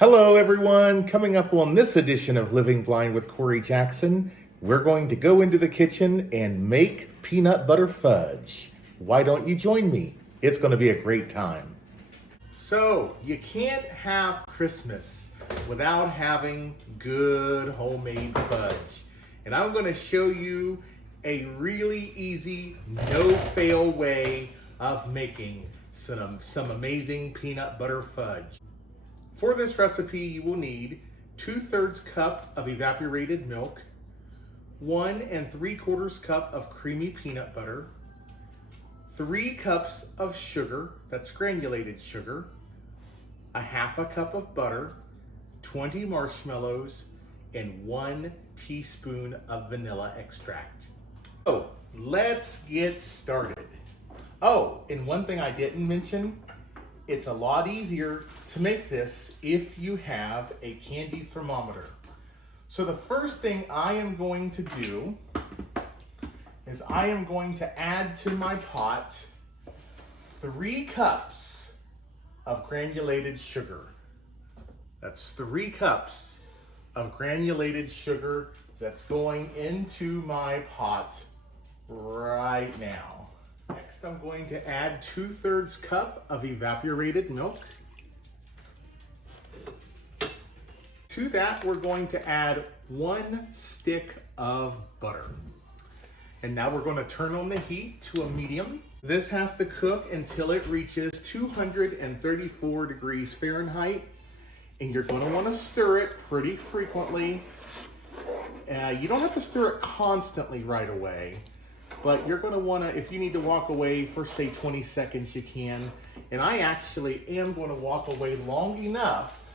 Hello everyone, coming up on this edition of Living Blind with Cory Jackson, we're going to go into the kitchen and make peanut butter fudge. Why don't you join me? It's going to be a great time. So, you can't have Christmas without having good homemade fudge. And I'm going to show you a really easy, no-fail way of making some amazing peanut butter fudge. For this recipe, you will need 2/3 cup of evaporated milk, 1 3/4 cup of creamy peanut butter, 3 cups of sugar, that's granulated sugar, a 1/2 cup of butter, 20 marshmallows, and 1 teaspoon of vanilla extract. So let's get started. Oh, and one thing I didn't mention, it's a lot easier to make this if you have a candy thermometer. So the first thing I am going to do is I am going to add to my pot 3 cups of granulated sugar. That's 3 cups of granulated sugar that's going into my pot right now. Next, I'm going to add 2/3 cup of evaporated milk. To that, we're going to add 1 stick of butter. And now we're going to turn on the heat to a medium. This has to cook until it reaches 234 degrees Fahrenheit. And you're going to want to stir it pretty frequently. You don't have to stir it constantly right away. But you're going to want to, if you need to walk away for say 20 seconds, you can. And I actually am going to walk away long enough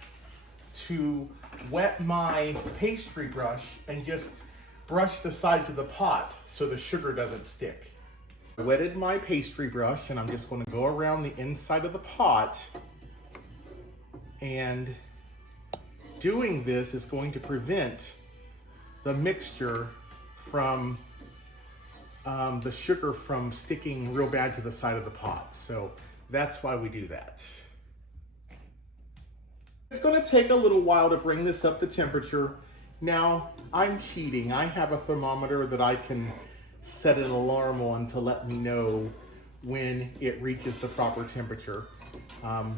to wet my pastry brush and just brush the sides of the pot so the sugar doesn't stick. I wetted my pastry brush and I'm just going to go around the inside of the pot, and doing this is going to prevent the mixture from the sugar from sticking real bad to the side of the pot. So that's why we do that. It's going to take a little while to bring this up to temperature. Now, I'm cheating. I have a thermometer that I can set an alarm on to let me know when it reaches the proper temperature.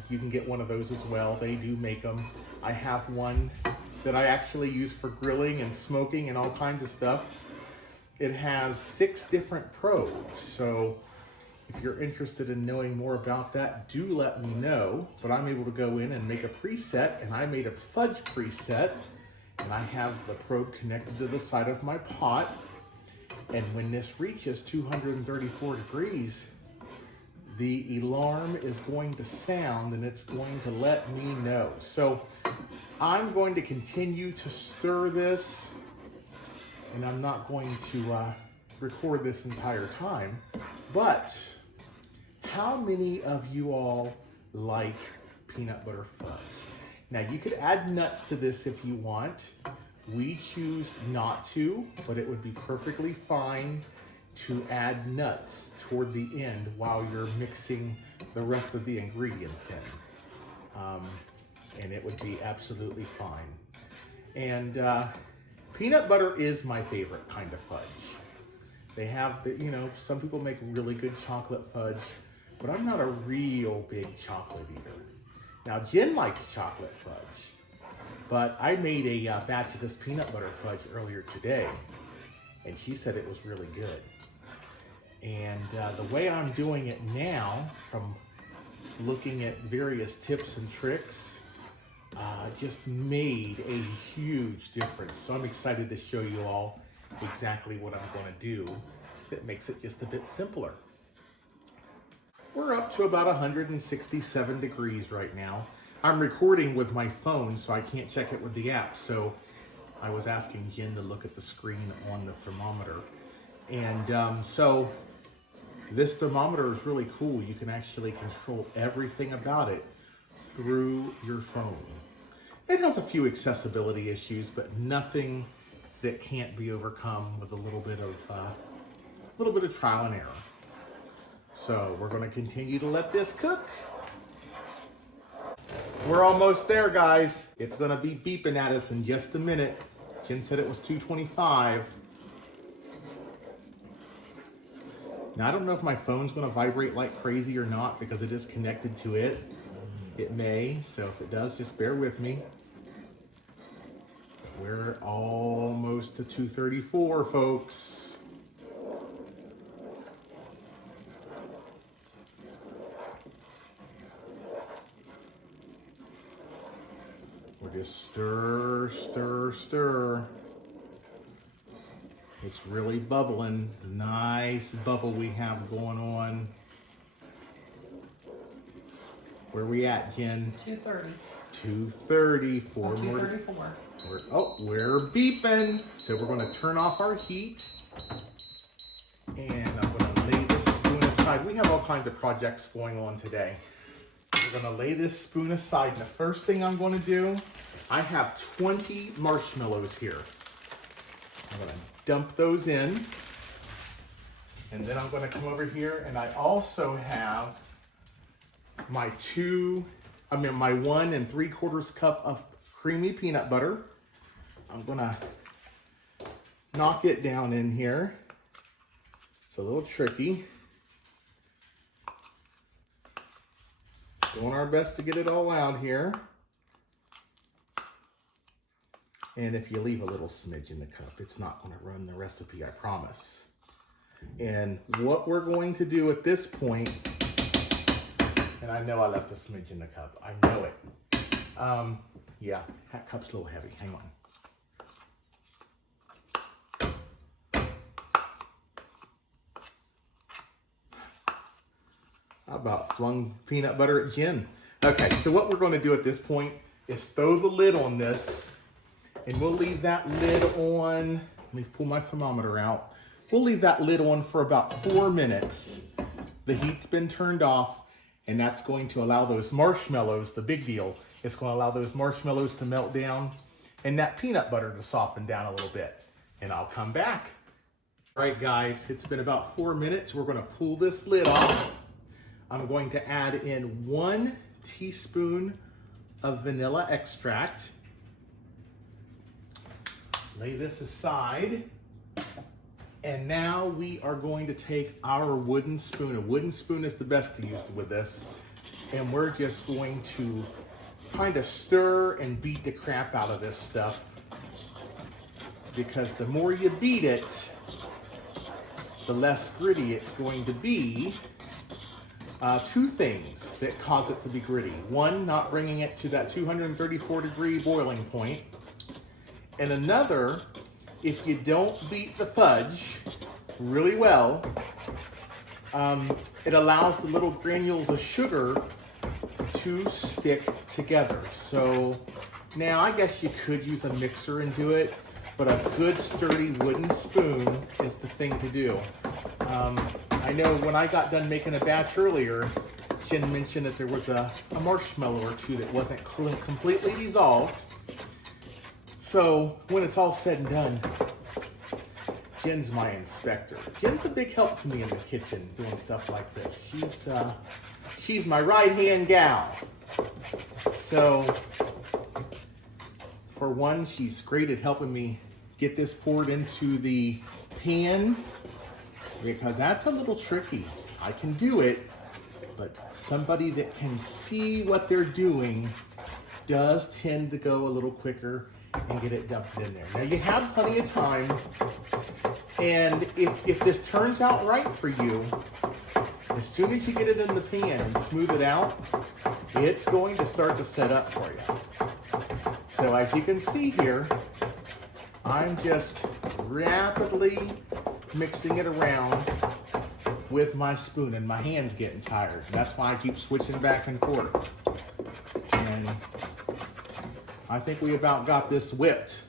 You can get one of those as well. They do make them. I have one that I actually use for grilling and smoking and all kinds of stuff. It has 6 different probes, so if you're interested in knowing more about that, do let me know. But I'm able to go in and make a preset, and I made a fudge preset, and I have the probe connected to the side of my pot. And when this reaches 234 degrees, the alarm is going to sound and it's going to let me know. So I'm going to continue to stir this, and I'm not going to record this entire time, but how many of you all like peanut butter fudge? Now you could add nuts to this if you want. We choose not to, but it would be perfectly fine to add nuts toward the end while you're mixing the rest of the ingredients in. And it would be absolutely fine. And peanut butter is my favorite kind of fudge. They have, some people make really good chocolate fudge, but I'm not a real big chocolate eater. Now, Jen likes chocolate fudge, but I made a batch of this peanut butter fudge earlier today, and she said it was really good. And the way I'm doing it now, from looking at various tips and tricks, just made a huge difference. So I'm excited to show you all exactly what I'm going to do that makes it just a bit simpler. We're up to about 167 degrees right now. I'm recording with my phone, so I can't check it with the app. So I was asking Jen to look at the screen on the thermometer. And so this thermometer is really cool. You can actually control everything about it through your phone. It has a few accessibility issues, but nothing that can't be overcome with a little bit of trial and error. So we're going to continue to let this cook. We're almost there, guys. It's gonna be beeping at us in just a minute. Jen said it was 225. Now, I don't know if my phone's gonna vibrate like crazy or not because it is connected to it. It may, so if it does, just bear with me. We're almost to 234, folks. We're just stir, stir, stir. It's really bubbling. Nice bubble we have going on. Where are we at, Jen? 230. 230. Four more. 234. We're beeping. So we're going to turn off our heat. And I'm going to lay this spoon aside. We have all kinds of projects going on today. We're going to lay this spoon aside. And the first thing I'm going to do, I have 20 marshmallows here. I'm going to dump those in. And then I'm going to come over here and I also have my 1 3/4 cup of creamy peanut butter. I'm gonna knock it down in here. It's a little tricky. Doing our best to get it all out here. And if you leave a little smidge in the cup, it's not gonna ruin the recipe, I promise. And what we're going to do at this point, and I know I left a smidge in the cup. I know it. Yeah, that cup's a little heavy. Hang on. How about flung peanut butter at Jen? Okay, so what we're going to do at this point is throw the lid on this, and we'll leave that lid on. Let me pull my thermometer out. We'll leave that lid on for about 4 minutes. The heat's been turned off. And that's going to allow those marshmallows, the big deal, it's going to allow those marshmallows to melt down and that peanut butter to soften down a little bit. And I'll come back. All right, guys, it's been about 4 minutes. We're going to pull this lid off. I'm going to add in 1 teaspoon of vanilla extract. Lay this aside. And now we are going to take our wooden spoon. A wooden spoon is the best to use with this. And we're just going to kind of stir and beat the crap out of this stuff. Because the more you beat it, the less gritty it's going to be. 2 things that cause it to be gritty. 1, not bringing it to that 234-degree boiling point. And another, if you don't beat the fudge really well, it allows the little granules of sugar to stick together. So now I guess you could use a mixer and do it, but a good sturdy wooden spoon is the thing to do. I know when I got done making a batch earlier, Jen mentioned that there was a marshmallow or 2 that wasn't completely dissolved. So when it's all said and done, Jen's my inspector. Jen's a big help to me in the kitchen doing stuff like this. She's my right-hand gal. So for one, she's great at helping me get this poured into the pan because that's a little tricky. I can do it, but somebody that can see what they're doing does tend to go a little quicker and get it dumped in there. Now you have plenty of time, and if this turns out right for you, as soon as you get it in the pan and smooth it out, it's going to start to set up for you. So as you can see here, I'm just rapidly mixing it around with my spoon, and my hand's getting tired. That's why I keep switching back and forth. And I think we about got this whipped.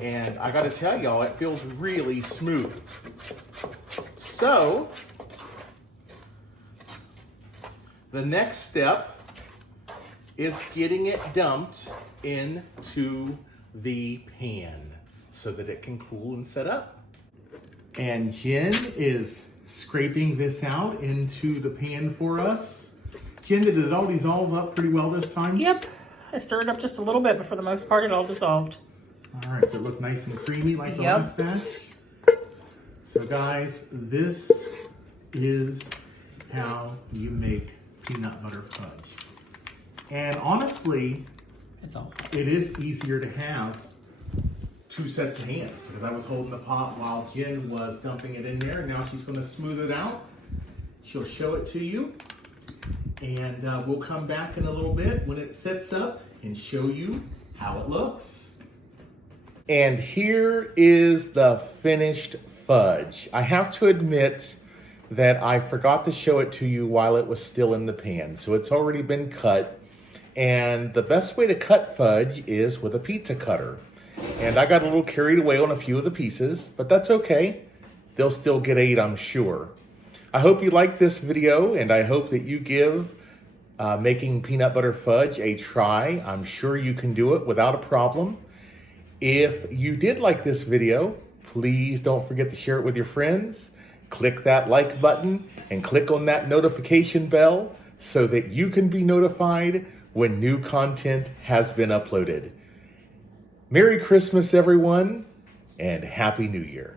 And I gotta tell y'all, it feels really smooth. So, the next step is getting it dumped into the pan so that it can cool and set up. And Jen is scraping this out into the pan for us. Jen, did it all dissolve up pretty well this time? Yep. I stirred it up just a little bit, but for the most part, it all dissolved. All right, does it look nice and creamy like the Yep. last batch? So guys, this is how you make peanut butter fudge. And honestly, It's all. it is easier to have two sets of hands because I was holding the pot while Jen was dumping it in there, and now she's going to smooth it out. She'll show it to you, and we'll come back in a little bit when it sets up and show you how it looks. And here is the finished fudge. I have to admit that I forgot to show it to you while it was still in the pan, so it's already been cut. And the best way to cut fudge is with a pizza cutter. And I got a little carried away on a few of the pieces, but that's okay. They'll still get ate, I'm sure. I hope you liked this video, and I hope that you give making peanut butter fudge a try. I'm sure you can do it without a problem. If you did like this video, please don't forget to share it with your friends. Click that like button and click on that notification bell so that you can be notified when new content has been uploaded. Merry Christmas, everyone, and Happy New Year.